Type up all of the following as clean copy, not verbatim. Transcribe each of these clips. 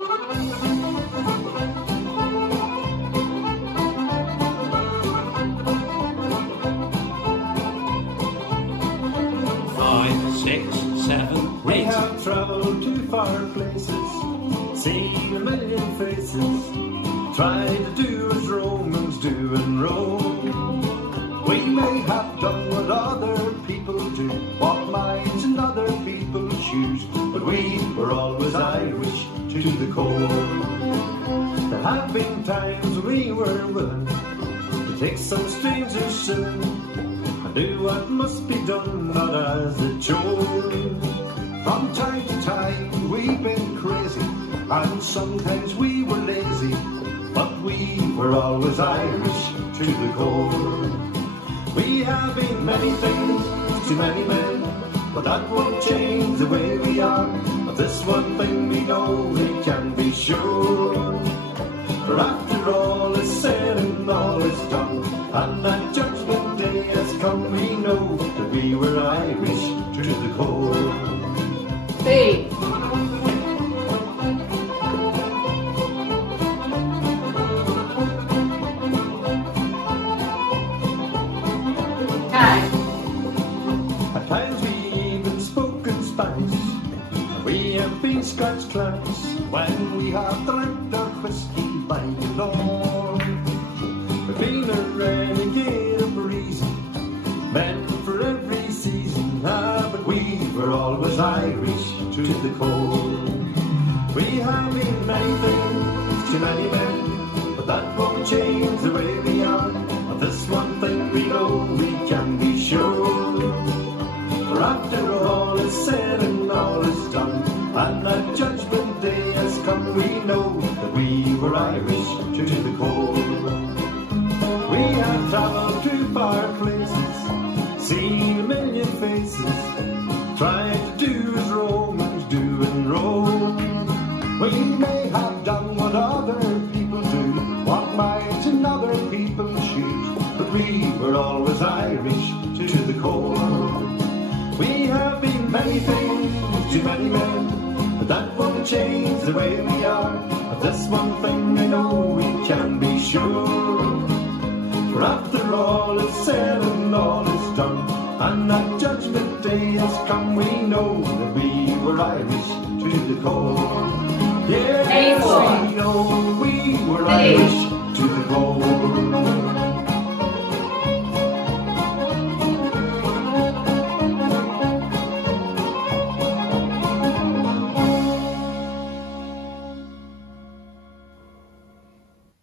We have travelled to far places, seen a million faces, tried to do as Romans do in Rome. We may have done what other people do, walk miles in other people's shoes, but we were always Irish to the core. There have been times we were willing to take some stranger's sin and do what must be done, not as a chore. From time to time we've been crazy, and sometimes we were lazy, but we were always Irish to the core. We have been many things to many men, but that won't change the way we are. Of this one thing we know, we can be sure. For after all is said and all is done, and that judgment day has come, we know that we were Irish to the core. B. At times we even spoken Spanish. We have been Scotch clerks when we have drank our whiskey by the Lord. We've been a renegade of reason, men for every season, but we were always Irish to the core. We have been many things to many men, but that won't change the way we are. Of this one thing we know, we can be sure. For after all is said and all is done, and that judgment day has come, we know that we were Irish to the core. We have travelled to far places, seen a million faces, tried to do as Romans do in Rome. We may have done what other people do, walk miles in other people's shoes, but we were always Irish to the core. We have been many things to many men, but that won't change the way we are. Of this one thing I know, we can be sure. For after all is said and all is done, and that judgment day has come, we know that we were Irish to the core. Yes, we know we were Irish to the core.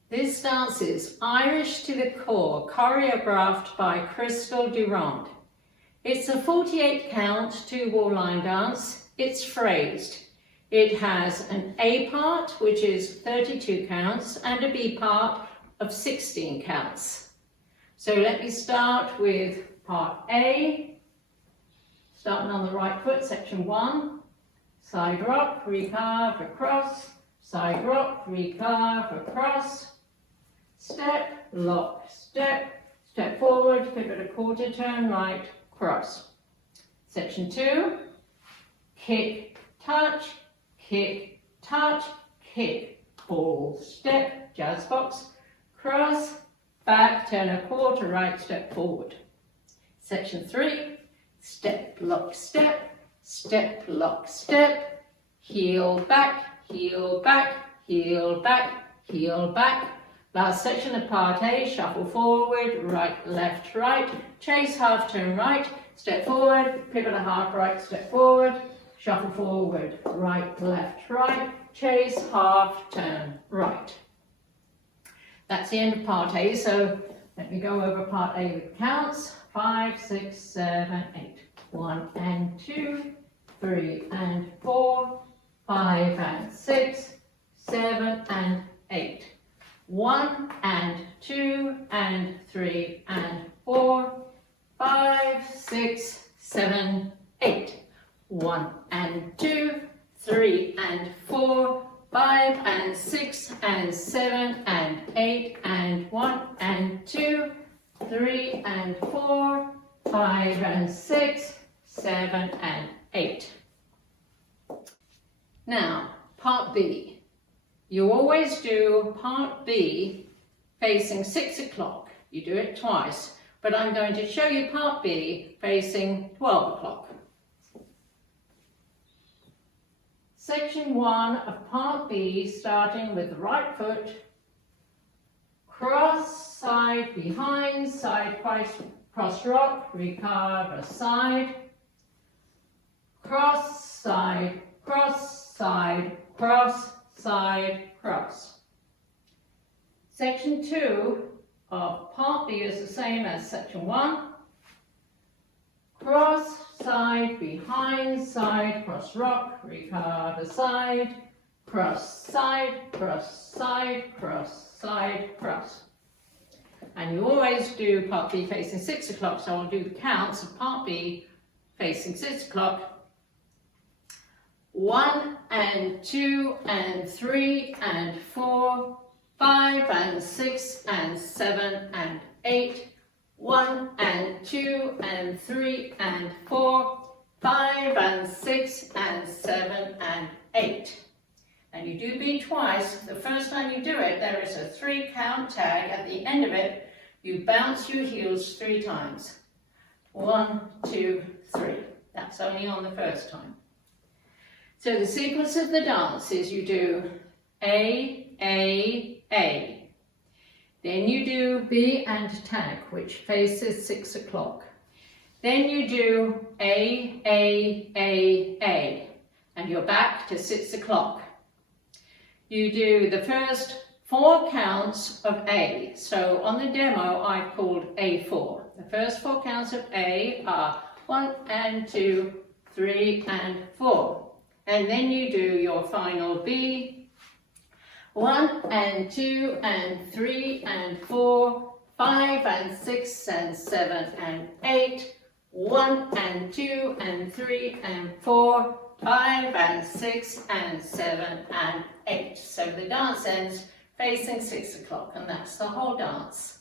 This dance is Irish to the Core, choreographed by Crystal Durand. It's a 48 count, 2-wall line dance. It's phrased. It has an A part, which is 32 counts, and a B part of 16 counts. So let me start with part A. Starting on the right foot, section 1. Side rock, recurve, across. Side rock, recurve, across. Step, lock, step forward, pivot a quarter turn, right, cross. Section 2, kick, touch, kick, ball, step, jazz box, cross, back, turn a quarter, right, step forward. Section 3, step, lock, step, lock, step, heel back, heel back, heel back, heel back. Last section of part A, shuffle forward, right, left, right, chase, half turn right, step forward, pivot a half right, step forward, shuffle forward, right, left, right, chase, half turn right. That's the end of part A, so let me go over part A with counts. 5, 6, 7, 8. 1 and 2, 3 and 4, 5 and 6, 7 and 8. 1 and 2 and 3 and 4, 5, 6, 7, 8. 1 and 2, 3 and 4, 5 and 6 and 7 and 8 and 1 and 2, 3 and 4, 5 and 6, 7 and 8. Now, part B. You always do part B facing 6 o'clock. You do it twice, but I'm going to show you part B facing 12 o'clock. Section 1 of part B, starting with the right foot, cross, side, behind, side, cross rock, recover, side, cross, side, cross, side, cross, side, cross. Section 2 of part B is the same as section 1. Cross, side, behind, side, cross rock, recover, side, cross, side, cross, side, cross, side, cross. And you always do part B facing 6 o'clock, so I'll do the counts of part B facing 6 o'clock. 1 and 2 and 3 and 4, 5 and 6 and 7 and 8, 1 and 2 and 3 and 4, 5 and 6 and 7 and 8. And you do B twice. The first time you do it, there is a 3 count tag. At the end of it, you bounce your heels 3 times. 1, 2, 3. That's only on the first time. So the sequence of the dance is you do A, A. Then you do B and tag, which faces 6 o'clock. Then you do A, and you're back to 6 o'clock. You do the first 4 counts of A. So on the demo, I called A4. The first 4 counts of A are 1 and 2, 3 and 4. And then you do your final B, 1 and 2 and 3 and 4, 5 and 6 and 7 and 8, 1 and 2 and 3 and 4, 5 and 6 and 7 and 8. So the dance ends facing 6 o'clock, and that's the whole dance.